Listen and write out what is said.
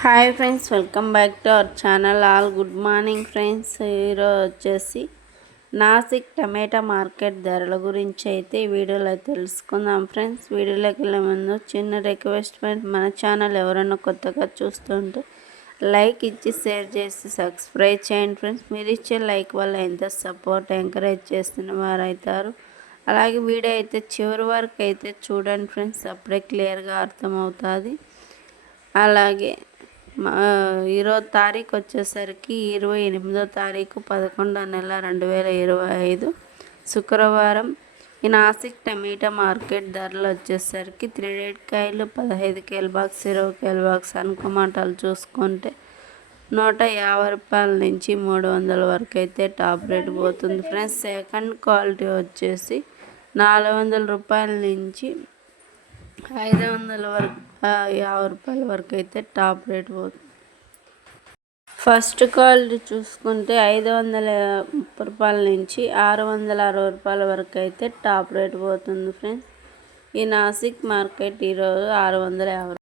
Hi friends welcome back to our channel. All good morning friends. ఈరోజు వచ్చేసి నాసిక్ టమాటా market ధరల గురించి అయితే ఈ వీడియోలో తెలుసుకుందాం ఫ్రెండ్స్. వీడియోలోకి వెళ్ళే ముందు చిన్న రిక్వెస్ట్ ఫ్రెండ్స్ మన ఛానల్ ఎవరైనా కొత్తగా చూస్తుంటే లైక్ ఇచ్చి షేర్ చేసి సబ్స్క్రైబ్ చేయండి ఫ్రెండ్స్. మీరు ఇచ్చే లైక్ వల్ల ఎంత సపోర్ట్ ఎంకరేజ్ చేస్తున్న వారు అవుతారు అలాగే వీడియో అయితే చివరి వరకు అయితే చూడండి ఫ్రెండ్స్. అప్పుడే క్లియర్గా అర్థమవుతుంది. అలాగే ఈరోజు తారీఖు వచ్చేసరికి ఇరవై ఎనిమిదో తారీఖు పదకొండో నెల రెండు వేల ఇరవై ఐదు శుక్రవారం ఈ నాసిక్ టమాటా మార్కెట్ ధరలు వచ్చేసరికి త్రీ రేట్ కాయలు పదహైదు కేల్ బాక్స్ ఇరవై కేల్ బాక్స్ అనుకమాటాలు చూసుకుంటే నూట యాభై రూపాయల నుంచి మూడు వందల వరకు అయితే టాప్ రేట్ పోతుంది. ఫ్రెండ్స్ సెకండ్ క్వాలిటీ వచ్చేసి నాలుగు వందల రూపాయల నుంచి ఐదు వందల వరకు యాభై రూపాయల వరకు అయితే టాప్ రేట్ పోతుంది. ఫస్ట్ క్వాలిటీ చూసుకుంటే ఐదు వందల ముప్పై రూపాయల నుంచి ఆరు వందల అరవై రూపాయల వరకు అయితే టాప్ రేట్ పోతుంది ఫ్రెండ్స్. ఈ నాసిక్ మార్కెట్ ఈరోజు ఆరు వందల యాభై